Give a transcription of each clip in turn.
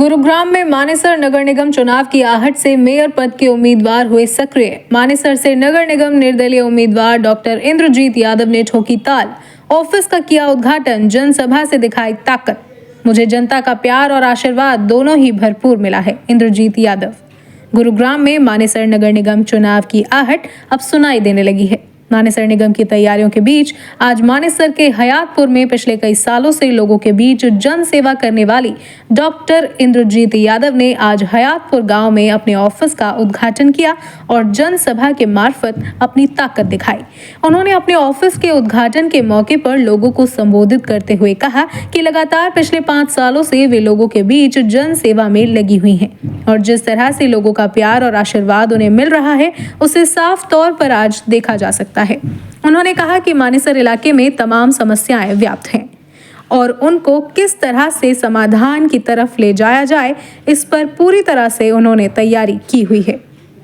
गुरुग्राम में मानेसर नगर निगम चुनाव की आहट से मेयर पद के उम्मीदवार हुए सक्रिय। मानेसर से नगर निगम निर्दलीय उम्मीदवार डॉक्टर इंद्रजीत यादव ने ठोकी ताल, ऑफिस का किया उद्घाटन, जनसभा से दिखाई ताकत। मुझे जनता का प्यार और आशीर्वाद दोनों ही भरपूर मिला है। इंद्रजीत यादव। गुरुग्राम में मानेसर नगर निगम चुनाव की आहट अब सुनाई देने लगी है। मानेसर निगम की तैयारियों के बीच आज मानेसर के हयातपुर में पिछले कई सालों से लोगों के बीच जन सेवा करने वाली डॉक्टर इंद्रजीत यादव ने आज हयातपुर गांव में अपने ऑफिस का उद्घाटन किया और जनसभा के मार्फत अपनी ताकत दिखाई। उन्होंने अपने ऑफिस के उद्घाटन के मौके पर लोगों को संबोधित करते हुए कहा कि लगातार पिछले 5 सालों से वे लोगों के बीच जन सेवा में लगी हुई हैं और जिस तरह से लोगों का प्यार और आशीर्वाद उन्हें मिल रहा है उसे साफ तौर पर आज देखा जा सकता है। उन्होंने कहा कि मानेसर इलाके में तमाम समस्याएं व्याप्त हैं और उनको किस तरह से समाधान की तरफ ले जाया जाए, इस पर पूरी तरह से उन्होंने तैयारी की हुई है।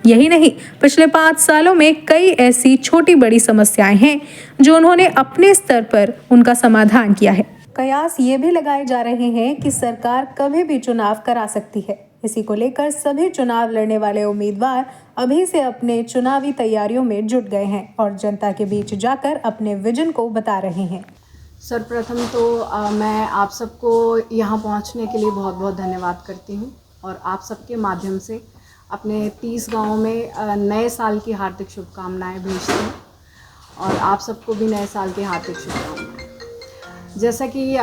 यही नहीं, पिछले 5 सालों में कई ऐसी छोटी बड़ी समस्याएं हैं जो उन्होंने अपने स्तर पर उनका समाधान किया है। कयास ये भी लगाए जा रहे हैं कि सरकार कभी भी चुनाव करा सकती है। इसी को लेकर सभी चुनाव लड़ने वाले उम्मीदवार अभी से अपने चुनावी तैयारियों में जुट गए हैं और जनता के बीच जाकर अपने विजन को बता रहे हैं। सर्वप्रथम तो मैं आप सबको यहाँ पहुँचने के लिए बहुत बहुत धन्यवाद करती हूँ और आप सबके माध्यम से अपने 30 गाँव में नए साल की हार्दिक शुभकामनाएं भेजती हूँ और आप सबको भी नए साल की हार्दिक शुभकामनाएं। जैसा कि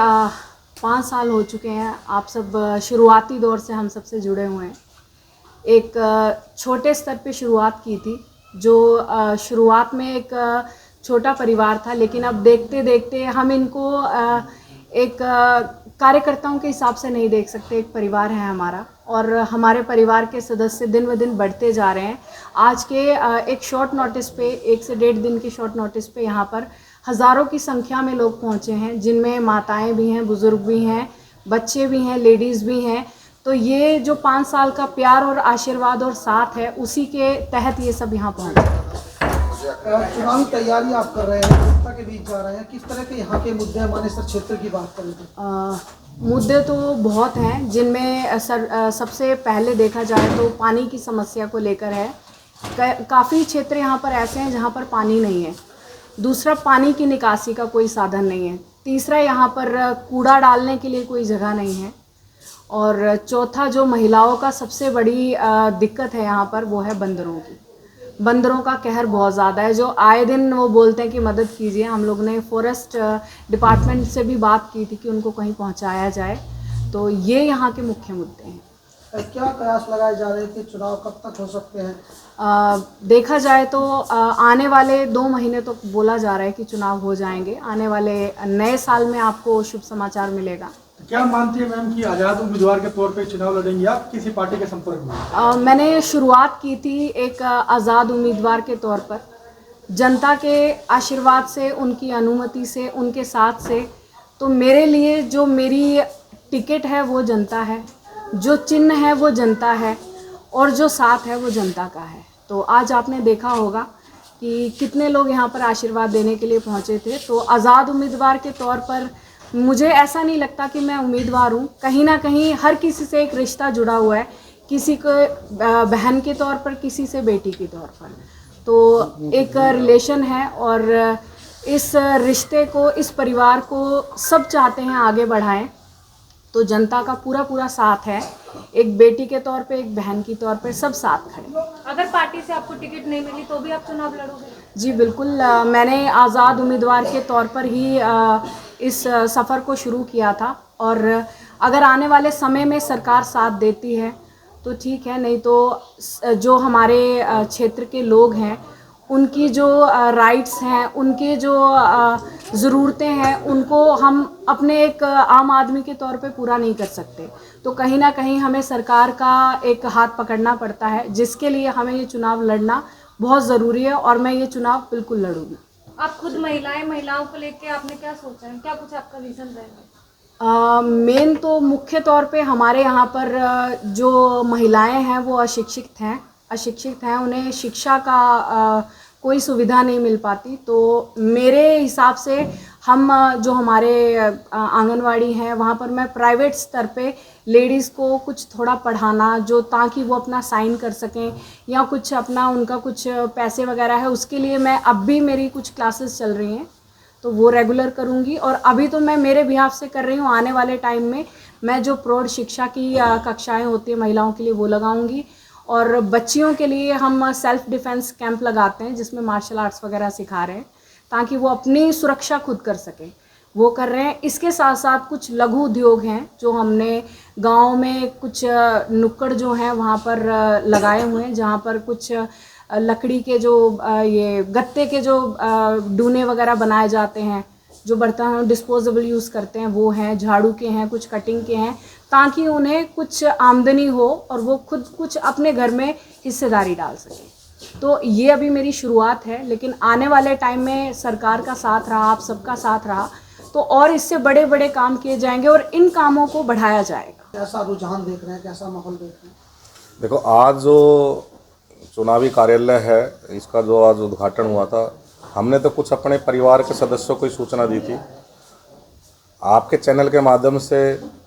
5 साल हो चुके हैं, आप सब शुरुआती दौर से हम सबसे जुड़े हुए हैं। एक छोटे स्तर पे शुरुआत की थी, जो शुरुआत में एक छोटा परिवार था, लेकिन अब देखते देखते हम इनको एक कार्यकर्ताओं के हिसाब से नहीं देख सकते। एक परिवार है हमारा और हमारे परिवार के सदस्य दिन ब दिन बढ़ते जा रहे हैं। आज के एक शॉर्ट नोटिस पे, 1 से 1.5 दिन की शॉर्ट नोटिस पे यहाँ पर हज़ारों की संख्या में लोग पहुँचे हैं, जिनमें माताएं भी हैं, बुज़ुर्ग भी हैं, बच्चे भी हैं, लेडीज़ भी हैं। तो ये जो 5 साल का प्यार और आशीर्वाद और साथ है, उसी के तहत ये सब यहाँ पहुँचे। चुनावी तैयारी आप कर रहे हैं, जनता के बीच जा रहे हैं, किस तरह के यहाँ के मुद्दे हैं? मानेसर क्षेत्र की बात करें तो मुद्दे तो बहुत हैं, जिनमें सबसे पहले देखा जाए तो पानी की समस्या को लेकर है। काफ़ी क्षेत्र यहाँ पर ऐसे हैं जहाँ पर पानी नहीं है। दूसरा, पानी की निकासी का कोई साधन नहीं है। तीसरा, यहाँ पर कूड़ा डालने के लिए कोई जगह नहीं है। और चौथा, जो महिलाओं का सबसे बड़ी दिक्कत है यहाँ पर, वो है बंदरों की। बंदरों का कहर बहुत ज़्यादा है, जो आए दिन वो बोलते हैं कि मदद कीजिए। हम लोग ने फॉरेस्ट डिपार्टमेंट से भी बात की थी कि उनको कहीं पहुँचाया जाए। तो ये यहाँ के मुख्य मुद्दे हैं। क्या कयास लगाए जा रहे हैं कि चुनाव कब तक हो सकते हैं? देखा जाए तो आने वाले 2 महीने तो बोला जा रहा है कि चुनाव हो जाएंगे। आने वाले नए साल में आपको शुभ समाचार मिलेगा। क्या मानती है मैम कि आज़ाद उम्मीदवार के तौर पे चुनाव लड़ेंगी आप किसी पार्टी के संपर्क में? मैंने शुरुआत की थी एक आज़ाद उम्मीदवार के तौर पर, जनता के आशीर्वाद से, उनकी अनुमति से, उनके साथ से। तो मेरे लिए जो मेरी टिकट है वो जनता है, जो चिन्ह है वो जनता है और जो साथ है वो जनता का है। तो आज आपने देखा होगा कि कितने लोग यहाँ पर आशीर्वाद देने के लिए पहुँचे थे। तो आज़ाद उम्मीदवार के तौर पर मुझे ऐसा नहीं लगता कि मैं उम्मीदवार हूँ। कहीं ना कहीं हर किसी से एक रिश्ता जुड़ा हुआ है, किसी को बहन के तौर पर, किसी से बेटी के तौर पर। तो एक रिलेशन है और इस रिश्ते को, इस परिवार को सब चाहते हैं आगे बढ़ाएं। तो जनता का पूरा साथ है, एक बेटी के तौर पे, एक बहन की तौर पे, सब साथ खड़े। अगर पार्टी से आपको टिकट नहीं मिली तो भी आप चुनाव लड़ोगे? जी बिल्कुल। मैंने आज़ाद उम्मीदवार के तौर पर ही इस सफ़र को शुरू किया था और अगर आने वाले समय में सरकार साथ देती है तो ठीक है, नहीं तो जो हमारे क्षेत्र के लोग हैं, उनकी जो राइट्स हैं, उनके जो ज़रूरतें हैं, उनको हम अपने एक आम आदमी के तौर पे पूरा नहीं कर सकते। तो कहीं ना कहीं हमें सरकार का एक हाथ पकड़ना पड़ता है, जिसके लिए हमें ये चुनाव लड़ना बहुत ज़रूरी है और मैं ये चुनाव बिल्कुल लड़ूंगी। आप खुद महिलाओं को लेके आपने क्या सोचा है, क्या कुछ आपका विज़न रहेगा? मेन तो मुख्य तौर पे हमारे यहाँ पर जो महिलाएं हैं वो अशिक्षित हैं, उन्हें शिक्षा का कोई सुविधा नहीं मिल पाती। तो मेरे हिसाब से हम जो हमारे आंगनवाड़ी हैं वहाँ पर मैं प्राइवेट स्तर पे लेडीज़ को कुछ थोड़ा पढ़ाना, जो ताकि वो अपना साइन कर सकें या कुछ अपना उनका कुछ पैसे वगैरह है उसके लिए मैं अब भी मेरी कुछ क्लासेस चल रही हैं, तो वो रेगुलर करूँगी। और अभी तो मैं मेरे बिहाफ से कर रही हूँ, आने वाले टाइम में मैं जो प्रौढ़ शिक्षा की कक्षाएँ होती हैं महिलाओं के लिए वो लगाऊँगी। और बच्चियों के लिए हम सेल्फ डिफेंस कैंप लगाते हैं जिसमें मार्शल आर्ट्स वगैरह सिखा रहे हैं ताकि वो अपनी सुरक्षा खुद कर सकें, वो कर रहे हैं। इसके साथ साथ कुछ लघु उद्योग हैं जो हमने गांव में कुछ नुक्कड़ जो हैं वहाँ पर लगाए हुए हैं, जहाँ पर कुछ लकड़ी के जो ये गत्ते के जो डूने वगैरह बनाए जाते हैं, जो बर्तन डिस्पोजेबल यूज़ करते हैं वो हैं, झाड़ू के हैं, कुछ कटिंग के हैं, ताकि उन्हें कुछ आमदनी हो और वो खुद कुछ अपने घर में हिस्सेदारी डाल सकें। तो ये अभी मेरी शुरुआत है, लेकिन आने वाले टाइम में सरकार का साथ रहा, आप सबका साथ रहा तो और इससे बड़े बड़े काम किए जाएंगे और इन कामों को बढ़ाया जाएगा। कैसा रुझान देख रहे हैं, कैसा माहौल देख रहे हैं? देखो, आज जो चुनावी कार्यालय है इसका जो आज उद्घाटन हुआ था, हमने तो कुछ अपने परिवार के सदस्यों को ही सूचना दी थी। आपके चैनल के माध्यम से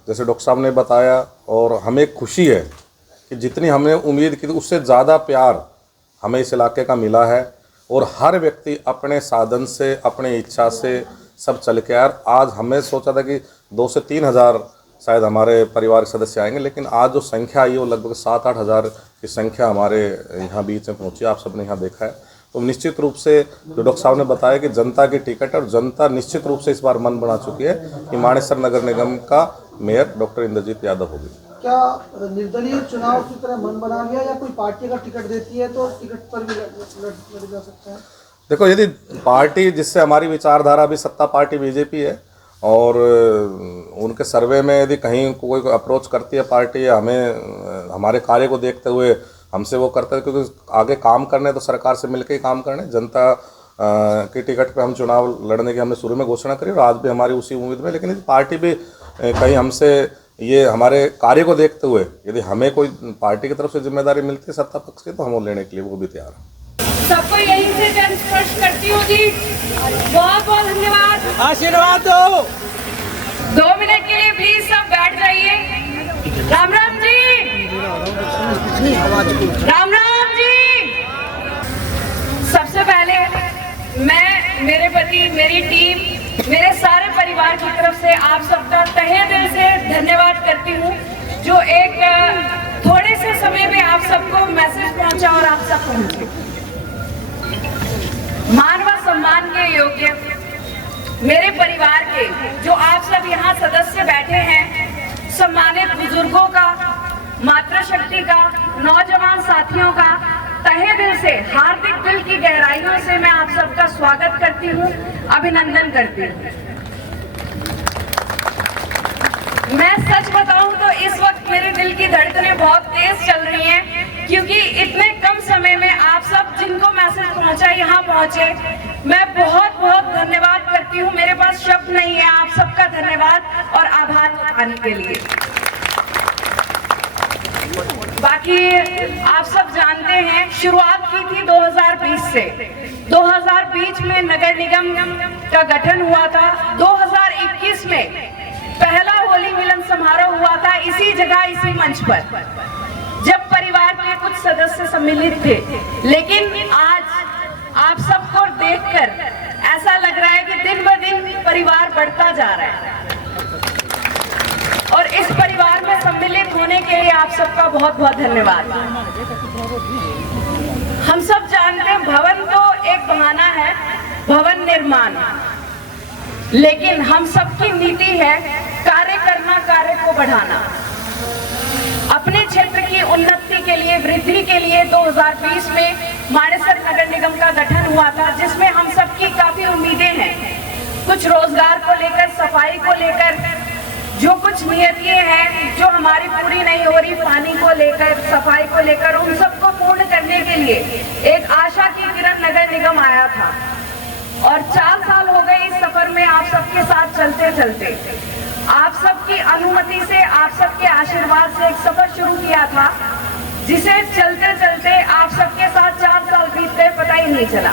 जैसे डॉक्टर साहब ने बताया, और हमें खुशी है कि जितनी हमने उम्मीद की थी उससे ज़्यादा प्यार हमें इस इलाके का मिला है। और हर व्यक्ति अपने साधन से, अपने इच्छा से सब चल के आया। आज हमें सोचा था कि 2 से 3 हज़ार शायद हमारे परिवार के सदस्य आएंगे, लेकिन आज जो संख्या आई है वो लगभग 7-8 हज़ार की संख्या हमारे यहाँ बीच में पहुँची। आप सबने यहाँ देखा है। तो निश्चित रूप से जो डॉक्टर साहब ने बताया कि जनता की टिकट है और जनता निश्चित रूप से इस बार मन बना चुकी है कि मानेसर नगर निगम का मेयर डॉक्टर इंद्रजीत यादव होगी। क्या निर्दलीय चुनाव की तरह मन बना लिया या कोई पार्टी का टिकट देती है तो टिकट पर भी लड़ जा सकता है? देखो, यदि पार्टी जिससे हमारी विचारधारा भी सत्ता पार्टी बीजेपी है और उनके सर्वे में यदि कहीं कोई अप्रोच करती है पार्टी या हमें हमारे कार्य को देखते हुए हमसे वो करते हैं, क्योंकि आगे काम करने तो सरकार से मिलकर ही काम करने। जनता की टिकट पे हम चुनाव लड़ने की हमने शुरू में घोषणा करी और आज भी हमारी उसी उम्मीद में। लेकिन पार्टी भी कहीं हमसे ये हमारे कार्य को देखते हुए यदि हमें कोई पार्टी की तरफ से जिम्मेदारी मिलती है सत्ता पक्ष की, तो हम वो लेने के लिए वो भी तैयार हैं। सबको यहीं से जन स्पर्श करती हूँ जी। बहुत बहुत धन्यवाद, आशीर्वाद दो। 2 मिनट के लिए प्लीज सब बैठ जाइए। राम राम जी, राम राम जी। सबसे पहले मैं, मेरे पति, मेरी टीम, मेरे सारे परिवार की तरफ से आप सबका तहे दिल से धन्यवाद करती हूँ, जो एक थोड़े से समय में आप सबको मैसेज पहुंचा और आप सब पहुंचे। मान व सम्मान के योग्य मेरे परिवार के जो आप सब यहाँ सदस्य बैठे हैं, सम्मानित बुजुर्गों का, मातृशक्ति का, नौजवान साथियों का तहे दिल से, हार्दिक दिल की गहराइयों से मैं आप सबका स्वागत करती हूँ, अभिनंदन करती हूँ। मैं सच बताऊं तो इस वक्त मेरे दिल की धड़कनें बहुत तेज चल रही हैं, क्योंकि इतने कम समय में आप सब जिनको मैसेज पहुंचा यहाँ पहुंचे, मैं बहुत बहुत धन्यवाद करती हूँ। मेरे पास शब्द नहीं है आप सबका धन्यवाद और आभार जताने के लिए। बाकी आप सब जानते हैं शुरुआत की थी 2020 से। 2020 में नगर निगम का गठन हुआ था। 2021 में पहला होली मिलन समारोह हुआ था इसी जगह, इसी मंच पर, जब परिवार के कुछ सदस्य सम्मिलित थे। लेकिन आज आप सबको देखकर ऐसा लग रहा है कि दिन ब दिन परिवार बढ़ता जा रहा है और इस परिवार में सम्मिलित होने के लिए आप सबका बहुत बहुत धन्यवाद। हम सब जानते हैं भवन तो एक बहाना है, भवन निर्माण, लेकिन हम सबकी नीति है कार्य करना, कार्य को बढ़ाना। अपने क्षेत्र की उन्नति के लिए, वृद्धि के लिए 2020 में मानेसर नगर निगम का गठन हुआ था, जिसमें हम सबकी काफी उम्मीदें हैं। कुछ रोजगार को लेकर, सफाई को लेकर, जो कुछ नियतियां हैं जो हमारी पूरी नहीं हो रही, पानी को लेकर, सफाई को लेकर, उन सबको पूर्ण करने के लिए एक आशा की किरण नगर निगम आया था। और 4 साल हो गए इस सफर में आप सबके साथ चलते चलते। आप सबकी अनुमति से, आप सबके आशीर्वाद से एक सफर शुरू किया था, जिसे चलते चलते आप सबके साथ 4 साल बीत गए, पता ही नहीं चला,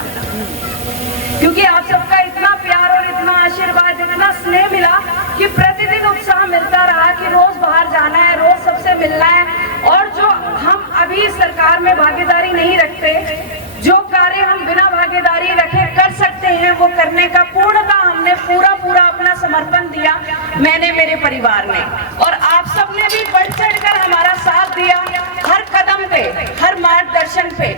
क्योंकि आप सबका इतना प्यार और इतना आशीर्वाद, इतना स्नेह मिला कि प्रतिदिन उत्साह मिलता रहा कि रोज बाहर जाना है, रोज सबसे मिलना है। और जो हम अभी सरकार में भागीदारी नहीं रखते, जो कार्य हम बिना भागीदारी रखे कर सकते हैं, वो करने का पूर्णतः हमने पूरा अपना समर्पण दिया, मैंने, मेरे परिवार ने। और आप सबने भी बढ़ चढ़कर हमारा साथ दिया, हर कदम पे, हर मार्गदर्शन पे।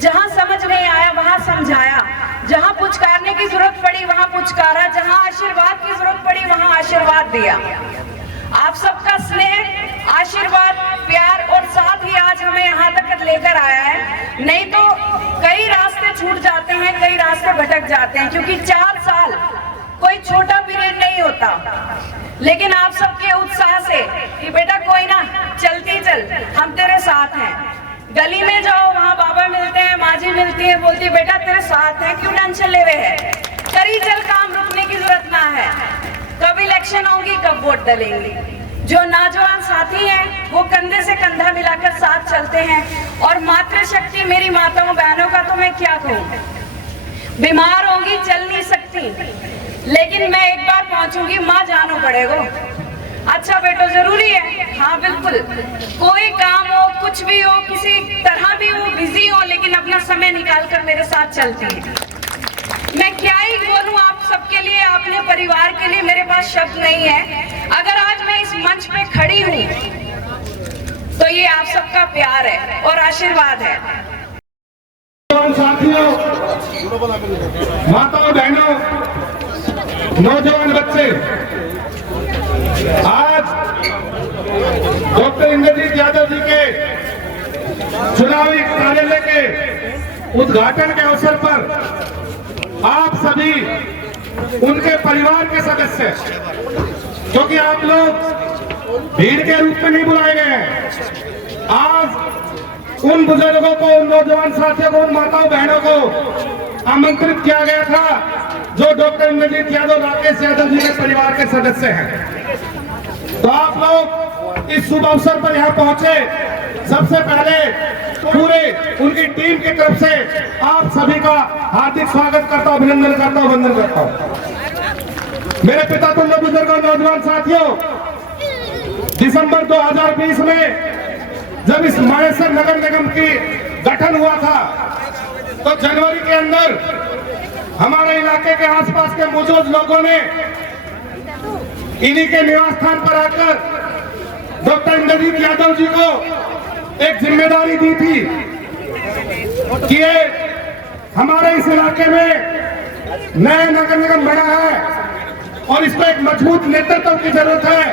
जहां समझ नहीं आया वहां समझाया, जहां पुचकारने की जरूरत पड़ी वहां पुचकारा, जहां आशीर्वाद की जरूरत पड़ी वहां आशीर्वाद दिया। आप सबका स्नेह, आशीर्वाद, प्यार और साथ ही आज हमें यहाँ तक लेकर आया है। नहीं तो कई रास्ते छूट जाते हैं, कई रास्ते भटक जाते हैं, क्योंकि 4 साल कोई छोटा पीरियड नहीं होता। लेकिन आप सबके उत्साह से कि बेटा कोई ना, चलती चल, हम तेरे साथ हैं। गली में जाओ, वहाँ बाबा मिलते हैं, माँ जी मिलती है, बोलती बेटा तेरे साथ हैं, क्यों टेंशन ले रहे हैं, करी चल काम, रुकने की जरूरत ना है। कब इलेक्शन होगी, कब वोट डलेंगे। जो नौजवान साथी हैं वो कंधे से कंधा मिलाकर साथ चलते हैं। और मातृशक्ति मेरी माताओं बहनों का तो मैं क्या कहूँ, बीमार होंगी, चल नहीं सकती, लेकिन मैं एक बार पहुंचूंगी, माँ जानो पड़ेगा। अच्छा बेटो जरूरी है, हाँ बिल्कुल, कोई काम हो, कुछ भी हो, किसी तरह भी हो, बिजी हो, लेकिन अपना समय निकाल कर मेरे साथ चलती है। मैं क्या ही बोलूं आप सबके लिए, अपने परिवार के लिए मेरे पास शब्द नहीं है। अगर आज मैं इस मंच पे खड़ी हूँ तो ये आप सबका प्यार है और आशीर्वाद है। साथियों, माताओं बहनों, नौजवान बच्चे, आज डॉक्टर इंद्रजीत यादव जी के चुनावी कार्यालय के उद्घाटन के अवसर पर आप सभी उनके परिवार के सदस्य, क्योंकि आप लोग भीड़ के रूप में नहीं बुलाए गए हैं, आज उन बुजुर्गों को, उन नौजवान साथियों को, उन माताओं बहनों को आमंत्रित किया गया था जो डॉक्टर इंद्रजीत यादव, राकेश यादव जी के परिवार के सदस्य हैं। तो आप लोग इस शुभ अवसर पर यहाँ पहुंचे। सबसे पहले पूरे उनकी टीम की तरफ से आप सभी का हार्दिक स्वागत करता हूं, अभिनंदन करता हूं, वंदन करता हूं। मेरे पिता तुल्य बुजुर्गों, नौजवान साथियों, दिसंबर 2020 में जब इस मानेसर नगर निगम की गठन हुआ था तो जनवरी के अंदर हमारे इलाके के आसपास के मौजूद लोगों ने इन्हीं के निवास स्थान पर आकर डॉक्टर इंद्रजीत यादव जी को एक जिम्मेदारी दी थी कि ये हमारे इस इलाके में नया नगर निगम बना है और इसको एक मजबूत नेतृत्व की जरूरत है।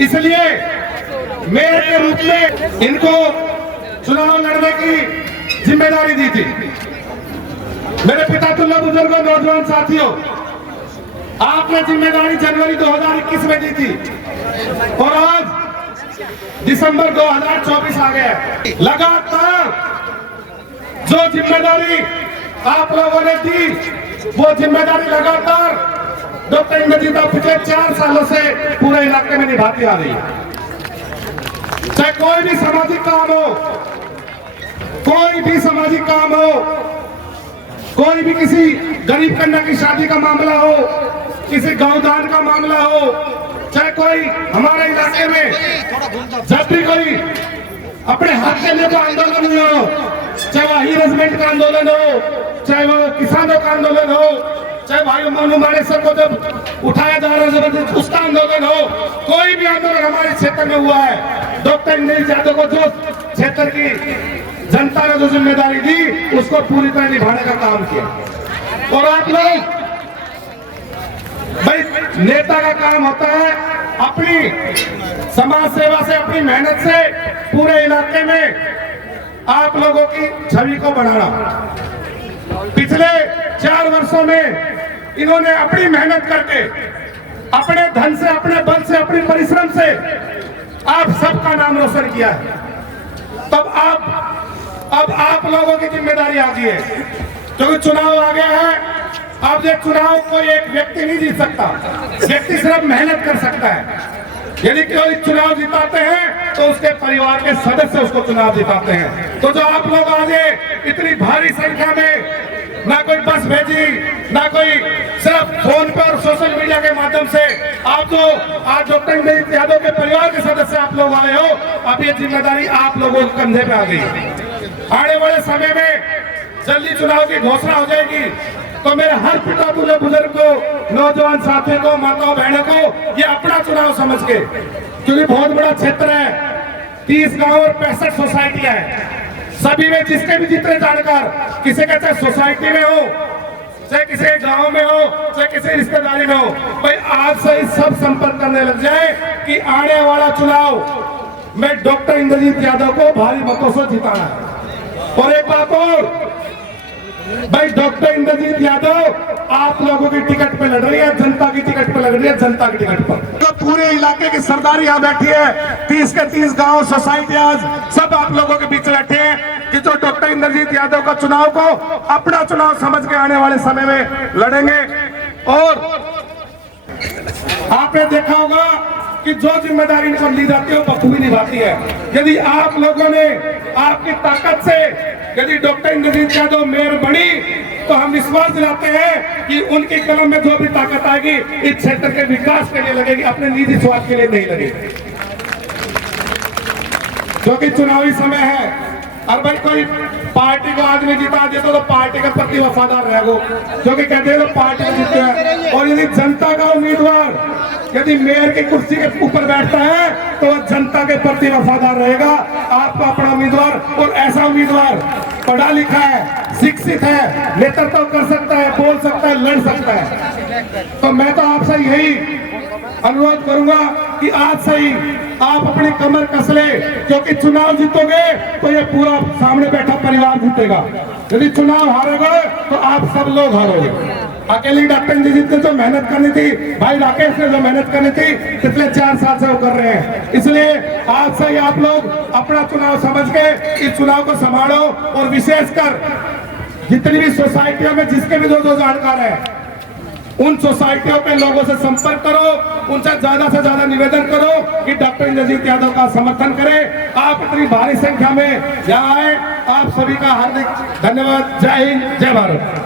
इसलिए मेयर के रूप में इनको चुनाव लड़ने की जिम्मेदारी दी थी। मेरे पिता तुल्य बुजुर्गों, नौजवान साथियों, आपने जिम्मेदारी जनवरी 2021 में दी थी और आज दिसंबर 2024 आ गया। लगातार जो जिम्मेदारी आप लोगों ने दी, वो जिम्मेदारी लगातार डॉक्टर इंद्रजीत पिछले 4 सालों से पूरे इलाके में निभाती आ रही है। चाहे कोई भी सामाजिक काम हो, कोई भी सामाजिक काम हो, कोई भी किसी गरीब कन्या की शादी का मामला हो, किसी गौदान का मामला हो, चाहे कोई हमारे इलाके में जब भी कोई अपने हक के लिए कोई आंदोलन हो, चाहे वो हीरजमेंट का आंदोलन हो, चाहे वो किसानों का आंदोलन हो, चाहे भाई मनु मानेसर को जब उठाया जा रहा है जबरदस्त उसका आंदोलन हो, कोई भी आंदोलन हमारे क्षेत्र में हुआ है, डॉक्टर इंद्रजीत यादव को जो क्षेत्र की जनता ने जो जिम्मेदारी दी उसको पूरी तरह निभाने का काम किया। और आप लोग भाई, नेता का काम होता है अपनी समाज सेवा से, अपनी मेहनत से पूरे इलाके में आप लोगों की छवि को बढ़ाना। पिछले 4 वर्षों में इन्होंने अपनी मेहनत करके, अपने धन से, अपने बल से, अपने परिश्रम से आप सबका नाम रोशन किया है। तब अब आप लोगों की जिम्मेदारी आ गई है, क्योंकि चुनाव आ गया है। अब ये चुनाव कोई एक व्यक्ति नहीं जीत सकता, व्यक्ति सिर्फ मेहनत कर सकता है। यदि कोई चुनाव जिताते हैं तो उसके परिवार के सदस्य उसको चुनाव जिताते हैं। तो जो आप लोग आज इतनी भारी संख्या में ना कोई बस भेजी, ना कोई सिर्फ फोन पर सोशल मीडिया के माध्यम से। आप जो आज डॉक्टर इंद्रजीत यादव के परिवार के सदस्य आप लोग आए हो, अब ये जिम्मेदारी आप लोगों के कंधे पे आ गई। आने वाले समय में जल्दी चुनाव की घोषणा हो जाएगी, तो मेरे हर पिता तुल्य बुजुर्ग को, नौजवान साथियों को, माताओं बहनों को ये अपना चुनाव समझ के, क्योंकि बहुत बड़ा क्षेत्र है, 30 गांव और 65 सोसाइटियां हैं, सभी में जिसके भी जितने जानकार, किसी का चाहे सोसाइटी में हो, चाहे किसी के गांव में हो, चाहे किसी रिश्तेदारी में हो, भाई आज से ही सब संपर्क करने लग जाए कि आने वाला चुनाव में डॉक्टर इंद्रजीत यादव को भारी मतों से जिताना है। और एक बात और, भाई डॉक्टर इंद्रजीत यादव आप लोगों की टिकट पे लड़ रही है, जनता की टिकट पे लड़ रही है, जनता की टिकट पर। तो पूरे इलाके की सरदार यहाँ बैठी है, 30 के 30 गांव, सोसाइटियां, सब आप लोगों के बीच बैठे हैं कि जो डॉक्टर इंद्रजीत यादव का चुनाव को अपना चुनाव समझ के आने वाले समय में लड़ेंगे। और आपने देखा होगा कि जो जिम्मेदारी इनको ली जाती है वो बखूबी निभाती है। यदि आप लोगों ने आपकी ताकत से यदि डॉक्टर इंद्रजीत यादव मेयर बनी, तो हम विश्वास दिलाते हैं कि उनके कलम में जो भी ताकत आएगी इस क्षेत्र के विकास के लिए लगेगी, अपने निजी स्वार्थ के लिए नहीं लगेगी। क्योंकि चुनावी समय है, और भाई कोई पार्टी को आदमी जिता दे तो पार्टी के प्रति वफादार रहेगो, क्योंकि कहते हैं तो पार्टी को जीतते हैं। और यदि जनता का उम्मीदवार यदि मेयर की कुर्सी के ऊपर बैठता है तो वह जनता के प्रति वफादार रहेगा, आपका अपना उम्मीदवार। और ऐसा उम्मीदवार पढ़ा लिखा है, शिक्षित है, नेतृत्व कर सकता है, बोल सकता है, लड़ सकता है। तो मैं तो आपसे यही अनुरोध करूंगा कि आज से ही आप अपनी कमर कस ले, क्योंकि चुनाव जीतोगे तो ये पूरा सामने बैठा परिवार जीतेगा। यदि चुनाव हारोगे तो आप सब लोग हारोगे। अकेले डॉक्टर इंद्रजीत ने जो मेहनत करनी थी, भाई राकेश ने जो मेहनत करनी थी, पिछले 4 साल से वो कर रहे हैं। इसलिए आज से ही आप लोग अपना चुनाव समझ के इस चुनाव को संभालो। और विशेषकर जितनी भी सोसाइटियों में जिसके भी जो जानकार है, उन सोसाइटियों के लोगों से संपर्क करो, उनसे ज्यादा से ज्यादा निवेदन करो कि डॉक्टर इंद्रजीत यादव का समर्थन करें। आप इतनी भारी संख्या में यहाँ आए, आप सभी का हार्दिक धन्यवाद। जय हिंद, जय भारत।